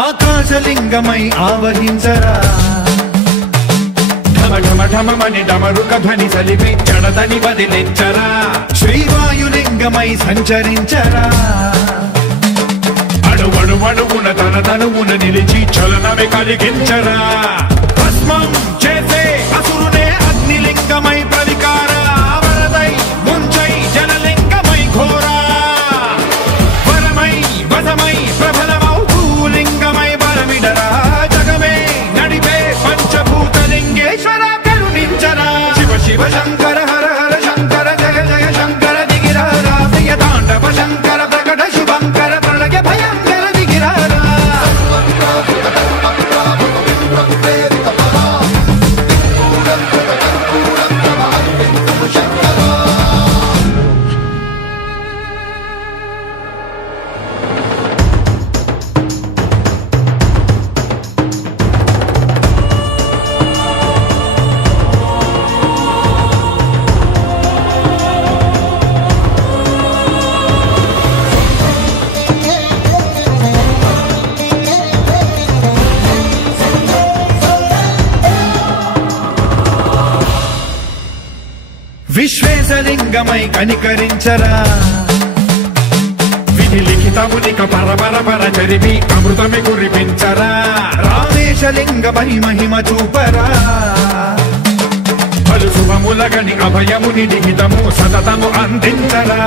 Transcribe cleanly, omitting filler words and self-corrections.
ఆకాశలింగమై ఆవహించరా ఢమ ఢమ ఢమమని డమరుక ధ్వని సలిపి జడదని వదిలించరా శ్రీవాయులింగమై సంచరించరా అణువణువున తన తనువున నిలిచి చలనమే కలిగించరా భస్మం చేసే అసురునే అగ్నిలింగమై ప్రవికార వరదై ముంచై జలలింగమై ఘోరా వరమై వదమై ప్రబలమౌ భూలింగమై బలమిడరా జగమే నడిపే పంచభూతలింగేశ్వర కరుణించరా శివ శివ శంకర హర హర శంకర జయ జయ శంకర దిగిరారా ప్రియ తాండవ శంకర ప్రకట శుభంకర ప్రళయ భయంకర దిగిరారా విశ్వేశలింగమై కనికరించరా విధి లిఖితమునిక పరపర జరిపి అమృతమి కురిపించరా రామేశలింగమై మహిమ చూపరా పలు శుభములగని అభయముని నిహితము సతతము అందించరా